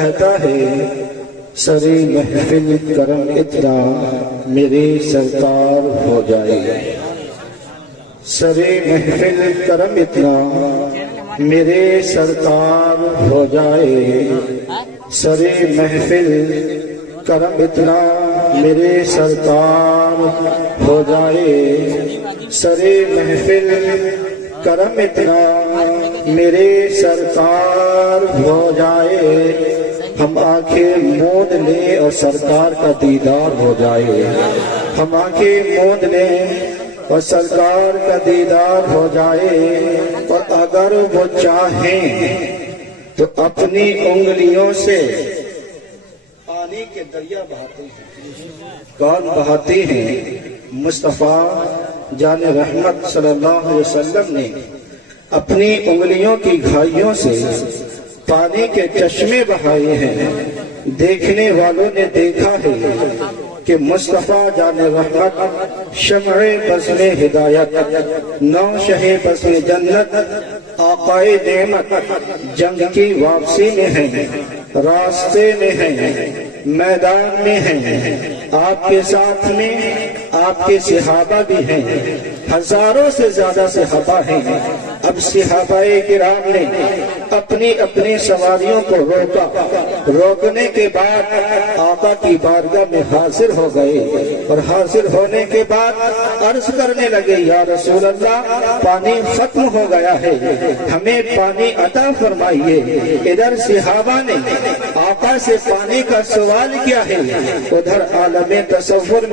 کہتا ہے سرے محفل کرم اتنا میرے سرکار ہو جائے، سرے محفل کرم اتنا میرے سرکار ہو جائے، سرے محفل کرم اتنا میرے سرکار ہو جائے، سرے محفل کرم اتنا میرے سرکار ہو جائے، ہم آنکھیں موند لیں اور سرکار کا دیدار ہو جائے، ہم آنکھیں موند لیں اور سرکار کا دیدار ہو جائے، اور اگر وہ چاہیں تو اپنی انگلیوں سے پانی کے دریا بہاتے ہیں۔ کون بہاتے ہیں؟ مصطفیٰ جان رحمت صلی اللہ علیہ وسلم نے اپنی انگلیوں کی گھائیوں سے پانی کے چشمے بہائے ہیں۔ دیکھنے والوں نے دیکھا ہے کہ مصطفیٰ جان رحمت شمع بزم ہدایت، نو شہ بزم جنت، آقائے نعمت جنگ کی واپسی میں ہیں، راستے میں ہیں، میدان میں ہیں، آپ کے ساتھ میں آپ کے صحابہ بھی ہیں، ہزاروں سے زیادہ صحابہ ہیں۔ اب صحابہ کرام نے اپنی اپنی سواریوں کو روکا، روکنے کے بعد آقا کی بارگاہ میں حاضر ہو گئے، اور حاضر ہونے کے بعد عرض کرنے لگے یا رسول اللہ پانی ختم ہو گیا ہے، ہمیں پانی عطا فرمائیے۔ ادھر صحابہ نے آقا سے پانی کا سوال کیا ہے، ادھر عالم تصور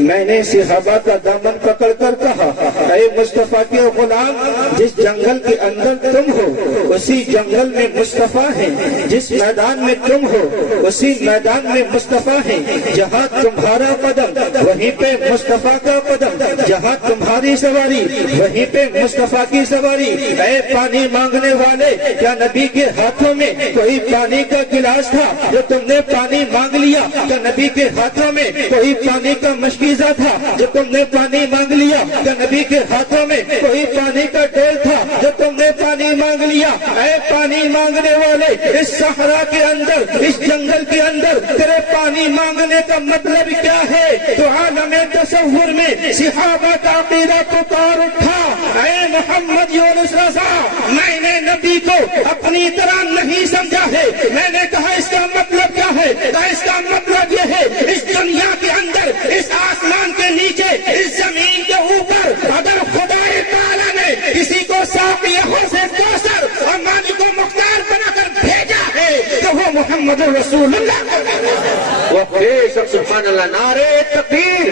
میں نے صحابہ کا دامن پکڑ کر کہا اے مصطفیٰ کے غلام، جس جنگل کے اندر تم ہو اسی جنگل میں مصطفیٰ ہیں، جس میدان میں تم ہو اسی میدان میں مصطفیٰ ہیں، جہاں تمہارا قدم وہیں پہ مصطفیٰ کا قدم، جہاں تمہاری سواری وہیں پہ مصطفیٰ کی سواری۔ اے پانی مانگنے والے، کیا نبی کے ہاتھوں میں کوئی پانی کا گلاس تھا جو تم نے پانی مانگ لیا؟ کیا نبی کے ہاتھوں میں کوئی پانی کا مشکیزہ تھا جو تم نے پانی مانگ لیا؟ کیا نبی کے ہاتھوں میں کوئی پانی کا ڈول تھا جو تم نے پانی مانگ لیا؟ اے پانی مانگنے والے، اس صحرا کے اندر، اس جنگل کے اندر تیرے پانی مانگنے کا مطلب کیا ہے؟ تو عالم تصور میں صحابہ کا عقیدہ پکار اٹھا اے محمد یونس رضا، میں نے نبی کو اپنی طرح نہیں سمجھا ہے، میں نے کہا اس کا مطلب کیا ہے؟ کہا اس کا مطلب یہ ہے اس دنیا کے اندر، اس آسمان کے نیچے، اس زمین کے اوپر اگر خدا تعالیٰ نے کسی کو ساقیہوں سے کوثر اور مالک و مختار بنا کر بھیجا ہے تو وہ محمد رسول اللہ۔ وہ بے شک سبحان اللہ، نعرے تکبیر،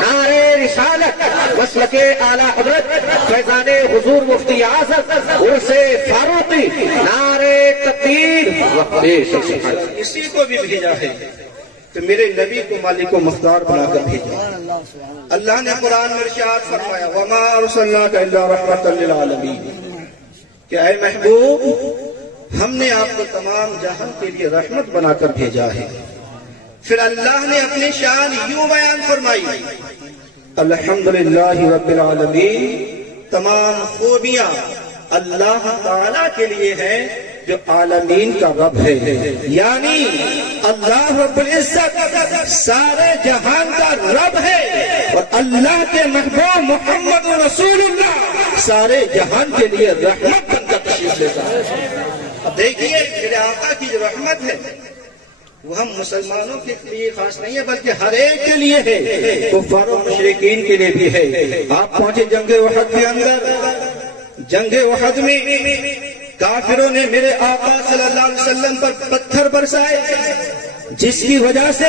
نعرے رسالت، مسلک اعلیٰ حضرت فیضان حضور مفتی اعظم عرس فاروقی، نعرے تکبیر۔ وہ بے شک سبحان اللہ، اسی کو بھی بھیجا ہے تو میرے نبی کو مالک و مختار بنا کر بھیجا۔ اللہ نے قرآن میں ارشاد فرمایا وما ارسلناک الا رحمۃ للعالمین، کہ اے محبوب ہم نے آپ کو تمام جہان کے لیے رحمت بنا کر بھیجا ہے۔ پھر اللہ نے اپنی شان یوں بیان فرمائی الحمدللہ رب العالمین، تمام خوبیاں اللہ تعالیٰ کے لیے ہیں جو عالمین کا رب ہے، یعنی اللہ رب العزت سارے جہان کا رب ہے، اور اللہ کے محبوب محمد رسول اللہ سارے جہان کے لیے رحمت بن کر تشریف لیتا ہے۔ اب دیکھیے میرے آقا کی جو رحمت ہے وہ ہم مسلمانوں کے لیے خاص نہیں ہے بلکہ ہر ایک کے لیے ہے، کفار و مشرکین کے لیے بھی ہے۔ آپ پہنچے جنگ احد کے اندر، جنگ احد میں کافروں نے میرے آقا صلی اللہ علیہ وسلم پر پتھر برسائے، جس کی وجہ سے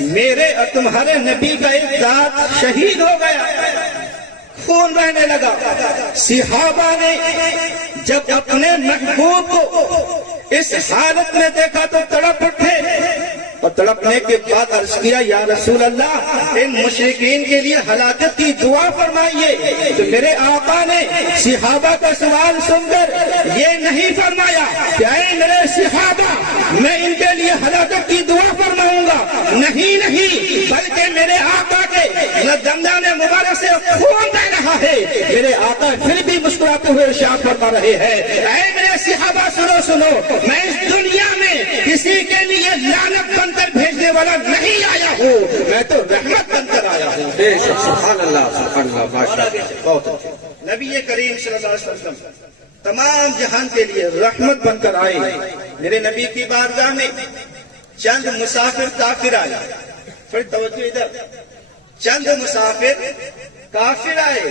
میرے اور تمہارے نبی کا ایک دانت شہید ہو گیا، خون بہنے لگا۔ صحابہ نے جب اپنے محبوب کو اس حالت میں دیکھا تو تڑپ اٹھے، اور تڑپنے کے بعد عرض کیا یا رسول اللہ ان مشرکین کے لیے ہلاکت کی دعا فرمائیے۔ تو میرے آقا نے صحابہ کا سوال سن کر یہ نہیں فرمایا کہ اے میرے صحابہ میں ان کے لیے ہلاکت کی دعا فرماؤں گا، نہیں، بلکہ میرے آقا کے دندان مبارک سے خون بہ رہا ہے۔ میرے آقا پھر بھی مسکراتے ہوئے ارشاد فرما رہے ہیں اے میرے صحابہ سنو، میں اس دنیا میں کسی کے لیے لعنت بن کر بھیجنے والا نہیں آیا ہوں، میں تو رحمت بن کر آیا ہوں۔ سبحان اللہ، سبحان اللہ، ماشاء اللہ، بہت اچھا۔ نبی کریم صلی اللہ علیہ وسلم تمام جہان کے لیے رحمت بن کر آئے۔ میرے نبی کی بارگاہ میں چند مسافر کافر آئے، پھر توجہ ادھر، چند مسافر کافر آئے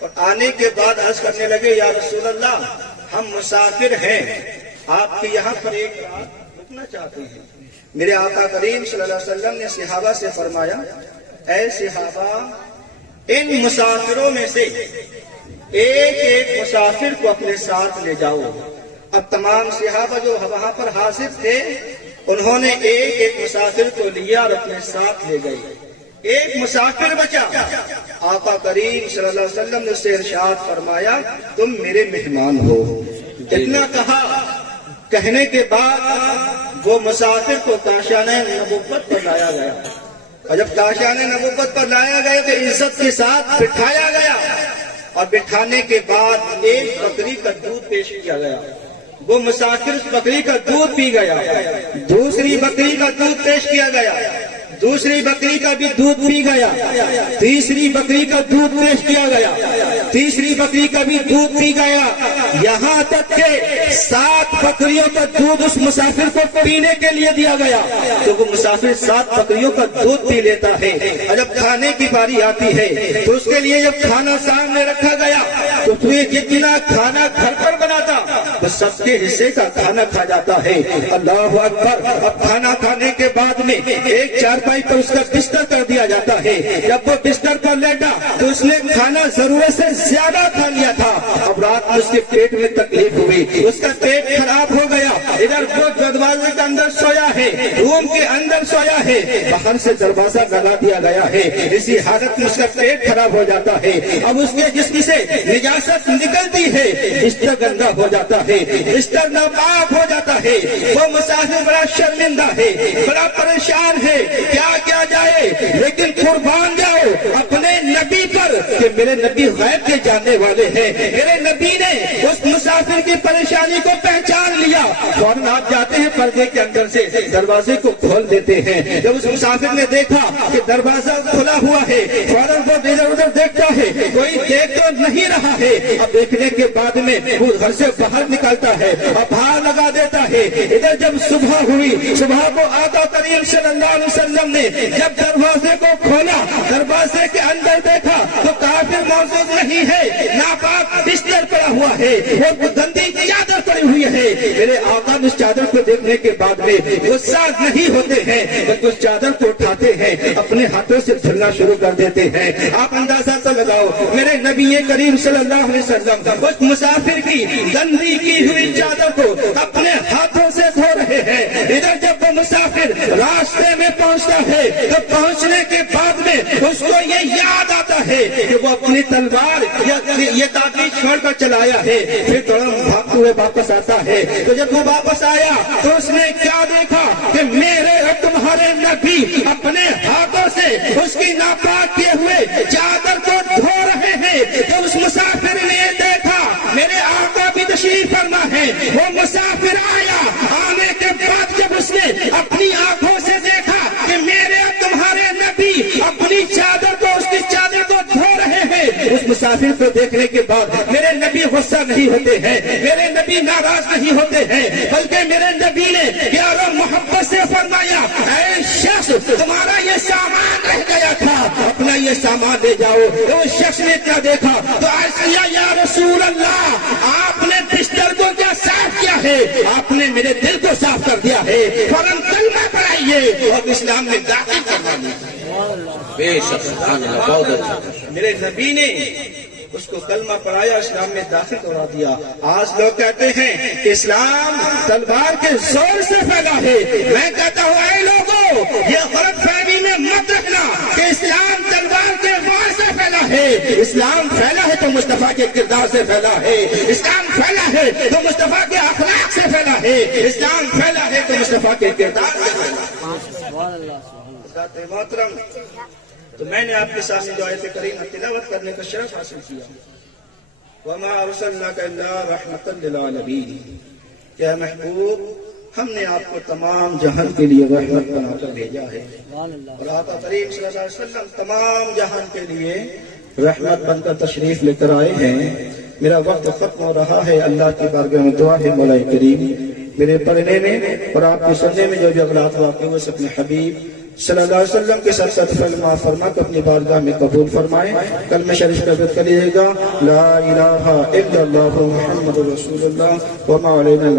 اور آنے کے بعد عرض کرنے لگے یا رسول اللہ ہم مسافر ہیں، آپ کے یہاں پر ایک رات رکنا چاہتے ہیں۔ میرے آقا کریم صلی اللہ علیہ وسلم نے صحابہ سے فرمایا اے صحابہ ان مسافروں میں سے ایک ایک مسافر کو اپنے ساتھ لے جاؤ۔ اب تمام صحابہ جو وہاں پر حاضر تھے انہوں نے ایک ایک مسافر کو لیا اور اپنے ساتھ لے گئے۔ ایک مسافر بچا، آقا کریم صلی اللہ علیہ وسلم نے اسے ارشاد فرمایا تم میرے مہمان ہو۔ اتنا کہا، کہنے کے بعد وہ مسافر کو کاشانہ نبوت پر لایا گیا، اور جب کاشانہ نبوت پر لایا گیا تو عزت کے ساتھ بٹھایا گیا، اور بٹھانے کے بعد ایک بکری کا دودھ پیش کیا گیا۔ وہ مسافر اس بکری کا دودھ پی گیا، دوسری بکری کا دودھ پیش کیا گیا، دوسری بکری کا بھی دودھ پی گیا، تیسری بکری کا دودھ پیش کیا گیا، تیسری بکری کا بھی دودھ پی گیا، یہاں تک کہ 7 بکریوں کا دودھ اس مسافر کو پینے کے لیے دیا گیا۔ تو وہ مسافر 7 بکریوں کا دودھ پی لیتا ہے، اور جب کھانے کی باری آتی ہے تو اس کے لیے جب کھانا سامنے رکھا گیا تو جتنا کھانا گھر پر بناتا وہ سب کے حصے کا کھانا کھا جاتا ہے۔ اللہ اکبر۔ اب کھانا کھانے کے بعد میں ایک چارپائی پر اس کا بستر کر دیا جاتا ہے، جب وہ بستر پر لیٹا تو اس نے کھانا ضرورت سے زیادہ کھا لیا تھا۔ اب رات میں اس کے پیٹ میں تکلیف ہوئی، اس کا پیٹ خراب ہو گیا، ادھر وہ دروازے کے اندر سویا ہے، روم کے اندر سویا ہے، باہر سے دروازہ لگا دیا گیا ہے، اسی حالت میں اس کا پیٹ خراب ہو جاتا ہے۔ اب اس کے جسم سے نجاست نکلتی ہے، بستر گندا ہو جاتا ہے، بستر ناپاک ہو جاتا ہے، وہ مسافر بڑا شرمندہ ہے، بڑا پریشان ہے، کیا کیا جائے، لیکن قربان جاؤ اپنے نبی پر کہ میرے نبی غیب کے جاننے والے ہیں۔ میرے نبی نے اس مسافر کی پریشانی کو پہچان لیا، فوراً آپ جاتے ہیں پردے کے اندر سے دروازے کو کھول دیتے ہیں۔ جب اس مسافر نے دیکھا کہ دروازہ کھلا ہوا ہے فوراً وہ ادھر ادھر دیکھتا ہے، کوئی دیکھ تو نہیں رہا ہے۔ اب دیکھنے کے بعد میں وہ گھر سے باہر نکالتا ہے اور باہر لگا دیتا ہے۔ ادھر جب صبح ہوئی، صبح کو آقا کریم صلی اللہ علیہ وسلم نے جب دروازے کو کھولا، دروازے کے اندر دیکھا تو کافر موجود نہیں ہے، ناپاک بستر پڑا ہوا ہے، وہ گندی چادر پڑی ہوئی ہے۔ میرے آقا اس چادر کو دیکھنے کے بعد میں غصہ نہیں ہوتے ہیں، بلکہ اس چادر کو اٹھاتے ہیں، اپنے ہاتھوں سے دھلنا شروع کر دیتے ہیں۔ آپ اندازہ تو لگاؤ، میرے نبی کریم صلی اللہ علیہ وسلم اس مسافر کی گندی کی ہوئی چادر کو اپنے ہاتھوں سے دھو رہے ہیں۔ ادھر جب وہ مسافر راستے میں پہنچتا ہے تو پہنچنے کے بعد میں اس کو یہ یاد آتا ہے کہ وہ اپنی تلوار یہ تاکی چھوڑ کر چلایا ہے، پھر تھوڑا بھاگتے ہوئے واپس آتا ہے۔ تو جب وہ واپس آیا تو اس نے کیا دیکھا کہ میرے اور تمہارے نبی اپنے ہاتھوں سے اس کی ناپاک کیے ہوئے چادر کو دھو رہے ہیں۔ تو اس مسافر نے یہ دیکھا میرے آقا بھی تشریف فرما ہے، وہ مسافر آیا، آنے کے بعد جب اس نے اپنی آنکھوں سے دیکھا کہ میرے اور تمہارے نبی اپنی چادر کو اس کی چادر کو دھو رہے ہیں، اس مسافر کو دیکھنے کے بعد میرے نبی غصہ نہیں ہوتے ہیں، میرے نبی ناراض نہیں ہوتے ہیں، بلکہ میرے نبی نے پیار و محبت سے فرمایا اے شخص تمہارا یہ سامان رہ گیا تھا، اپنا یہ سامان لے جاؤ۔ اس شخص نے کیا دیکھا تو عرض کیا یا رسول اللہ آپ نے بستر کو کیا صاف کیا ہے، آپ نے میرے دل کو صاف کر دیا ہے، فوراً کلمہ پڑھائیے اور اسلام میں داخل کروا دیجیے۔ بے شک، سبحان اللہ، بہت اچھا۔ میرے نبی نے اس کو کلمہ پڑھایا، اسلام میں داخل کروا دیا۔ آج لوگ کہتے ہیں کہ اسلام تلوار کے زور سے پھیلا ہے، میں کہتا ہوں اے لوگوں یہ غلط فہمی میں مت رکھنا کہ اسلام تلوار کے وار سے پھیلا ہے۔ اسلام پھیلا ہے تو مصطفیٰ کے کردار سے پھیلا ہے، اسلام پھیلا ہے تو مصطفیٰ کے اخلاق سے پھیلا ہے، اسلام پھیلا ہے تو مصطفیٰ کے کردار سے پھیلا ہے۔ محترم، تو میں نے آپ کے سامنے جو آیت کریمہ تلاوت کرنے کا شرف حاصل کیا۔ وَمَا أَرْسَلْنَاكَ إِلَّا رَحْمَةً لِلْعَالَمِينَ، کیا محبوب ہم نے آپ کو تمام جہان کے لیے رحمت بنا کر بھیجا ہے، اور آقا کریم صلی اللہ علیہ وسلم تمام جہان کے لیے رحمت بن کر تشریف لے کر آئے ہیں۔ میرا وقت ختم ہو رہا ہے، اللہ کی بارگاہ میں دعا ہے مولا کریم میرے پڑھنے میں اور آپ کے سننے میں جو بھی اغلاط واقع ہوئے اپنے حبیب صلی اللہ علیہ وسلم کے ساتھ ساتھ فرما کر اپنی بارگاہ میں قبول فرمائیں۔ کلمہ شریف کا ذکر کریے گا، لا الہ الا اللہ محمد رسول اللہ وما علینا